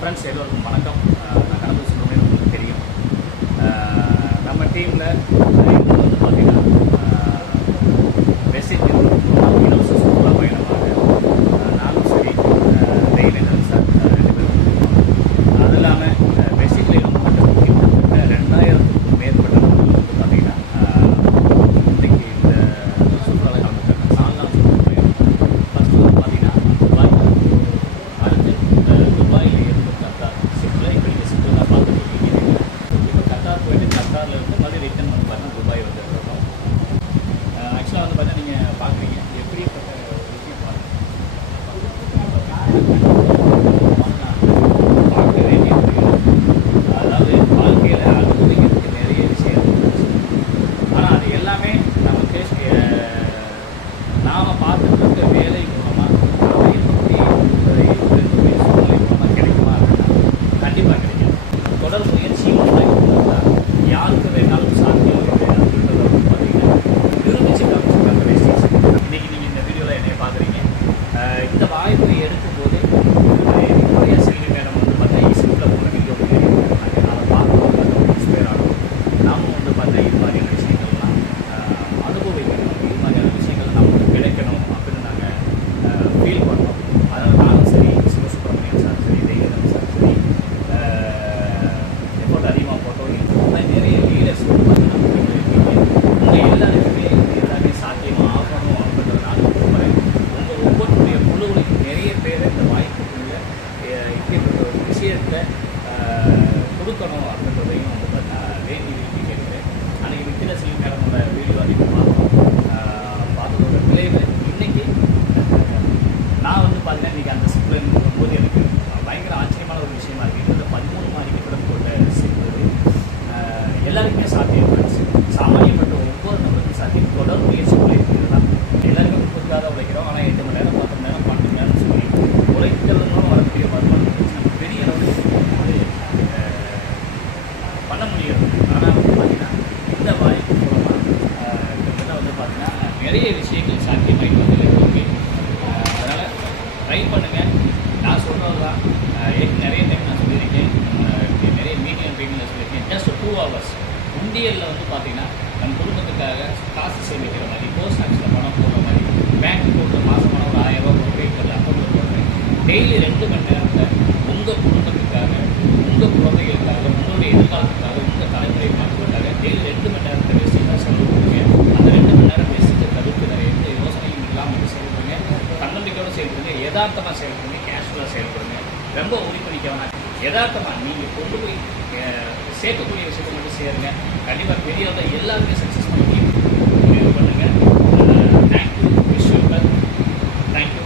Friends எல்லோருக்கும் வணக்கம். நான் கணபதி சுப்ரமணியன், உங்களுக்கு தெரியும். நம்ம டீமில் வந்து பார்த்திங்கன்னா பேசிக் இலவச சுற்றுலா பயணமாக நானும் சரி டெய்லி சார் 2 பேரும். அது இல்லாமல் பேசிக்லி கிட்டத்தட்ட 2000க்கும் மேற்பட்ட நபர்கள் வந்து பார்த்திங்கன்னா இன்றைக்கி இந்த சுற்றுலாவில் கலந்துருக்காங்க. 4 நாள் சுற்றுலா பயணம். ஃபஸ்ட்டு வந்து பார்த்திங்கன்னா துபாய், அடுத்து துபாயில் இருந்து கத்தார் ஷிப்பில் இப்போ நீங்கள் ஷிப்பில் தான் பார்த்துருக்கீங்க. இப்போ கத்தார் போயிட்டு கத்தாரில் இருந்து மறுபடியும் ரிட்டர்ன் வந்து பார்த்தீங்கன்னா துபாய் வந்துருக்கோம். ஆக்சுவலாக வந்து பார்த்தீங்கன்னா நீங்கள் பார்க்குறீங்க எப்படிப்பட்ட விஷயம் பார்க்க வேண்டியது. அதாவது வாழ்க்கையில் அனுபவிக்கிறதுக்கு நிறைய விஷயம் இருந்துச்சு. ஆனால் அது எல்லாமே நமக்கு நாம் பார்த்துட்டு இருக்க வேலை மூலமாக சூழ்நிலை மூலமாக கிடைக்குமா அப்படின்னா கண்டிப்பாக கிடைக்கும். தொடர் முயற்சி இருந்தால் யாருக்கு வேணாலும் சாத்தியம் இல்லை அப்படின்றத வந்து பார்த்தீங்கன்னா நிரூபிச்சு காமிச்சிருக்காங்க வேஸ்டேஜ். இன்றைக்கி நீங்கள் இந்த வீடியோவில் என்னை பார்க்குறீங்க. இந்த வாய்ப்பை எடுக்கும்போது நிறைய செல்வி மேடம் வந்து பார்த்தா ஈஸியில் போன வீடியோ அதை பார்க்கும்போது இன்ஸ்பயர் ஆகும். நாமும் வந்து பார்த்தா இது மாதிரியான விஷயங்கள்லாம் அனுபவிக்கணும், இது மாதிரியான விஷயங்கள் நமக்கு கிடைக்கணும் அப்படின்னு நாங்கள் ஃபீல் பண்ணோம். அதனால் நானும் சரி, சிவசுப்ரமணியன் சார் சரி, தெய்வம் சார் சரி, எஃபோர்ட் அதிகமாக போட்டோம். நிறைய லீடர்ஸ் வந்து பார்த்தீங்கன்னா உங்கள் எல்லாருக்குமே எல்லாமே சாத்தியமாக ஆகணும் அப்படின்றத நான் விரும்புகிறேன். உங்கள் ஒவ்வொருடைய குழுவிலையும் நிறைய பேர் இந்த வாய்ப்புக்குள்ள இப்படிப்பட்ட ஒரு விஷயத்தை கொடுக்கணும் அப்படின்றதையும் வந்து பார்த்தீங்கன்னா வேண்டி விரும்பி கேட்குறேன். அன்றைக்கி வித்தியாசலி மேடமோட வீடியோ அதிகமாக பார்த்ததோட விளைவு இன்றைக்கி நான் வந்து பார்த்தீங்கன்னா இன்றைக்கி அந்த ஷிப்பில் போது எனக்கு பயங்கர ஆச்சரியமான ஒரு விஷயமா இருக்குது. இது 13 மாடிக்கு கூட போட்ட ஷிப் இது. எல்லாருக்குமே சாத்தியம் ஃப்ரெண்ட்ஸ். சாமானியப்பட்ட ஒவ்வொரு நபருக்கும் சாத்தியம். தொடர் முயற்சி உழைக்கிறது தான். எல்லாருமே 30 உழைக்கிறோம். ஆனால் 8 மணி நேரம் 10 மணி நேரம் 12 மணி நேரம் சொல்லி உழைக்கிறதுனால வரக்கூடிய வருமானம் நம்ம பெரிய அளவில் வந்து பண்ண முடியாது. ஆனால் வந்து பார்த்திங்கன்னா இந்த வாய்ப்பு மூலமாக கிட்டத்தட்ட வந்து பார்த்திங்கன்னா நிறைய விஷயங்கள் சாத்தியமாகிட்டு வந்து ஓகே. அதனால் ட்ரை பண்ணுங்கள். நான் சொல்கிறது தான் நிறைய டைம் நான் சொல்லியிருக்கேன். நிறைய மீடியம் ட்ரெயினில் சொல்லியிருக்கேன். ஜஸ்ட் 2 hours உண்டியலில் வந்து பார்த்திங்கன்னா நம்ம குடும்பத்துக்காக காசு சேமிக்கிற மாதிரி, போஸ்ட் ஆஃபீஸில் பணம் போடுற மாதிரி, பேங்க் போடுற மாதமான ஒரு 1000 ரூபா ஒரு பேப்பரில் அக்கௌண்ட்டில் போடுறேன். டெய்லி 2 மணி நேரத்தில் உங்கள் குடும்பத்துக்காக, உங்கள் குழந்தைகளுக்காக, உங்களுடைய எதிர்காலத்துக்காக, உங்கள் தலைமுறை மாற்றுவதற்காக டெய்லி 2 மணி நேரத்தை வேஸ்ட்டாக செலவு பண்ணுங்க. அந்த 2 மணி நேரம் வேஸ்ட்டு தவிர்த்து நிறைய எந்த யோசனையும் இல்லாமல் செயல்படுங்க. தன்னம்பிக்கையோடு செயல்படுங்க. யதார்த்தமாக செயல்படுங்க. கேஷுவலாக செயல்படுங்க. ரொம்ப உறுதி பண்ணிக்க வேணாம். யதார்த்தமாக நீங்கள் கொண்டு போய் சேர்க்கக்கூடிய விஷயத்தை மட்டும் சேருங்க. கண்டிப்பாக பெரிய எல்லாருமே சக்ஸஸ் பண்ண முடியும். முடிவு பண்ணுங்கள். Thank you. Wish you well. Thank you.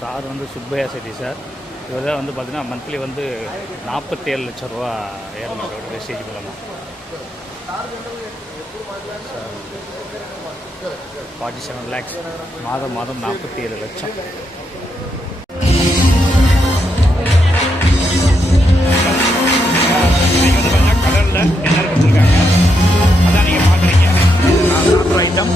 Sir வந்து சுப்பையா செட்டி சார். இவர் தான் வந்து பார்த்தீங்கன்னா மந்த்லி வந்து 47 லட்சம் ரூபா ஏர்மாட்டோட வெஸ்டேஜ் மூலமாக 47 lakhs மாதம் 47 லட்சம். கடலில் எல்லாரும் கொடுத்துருக்காங்க. அதான் நீங்கள் பார்க்குறீங்க. ஐட்டம்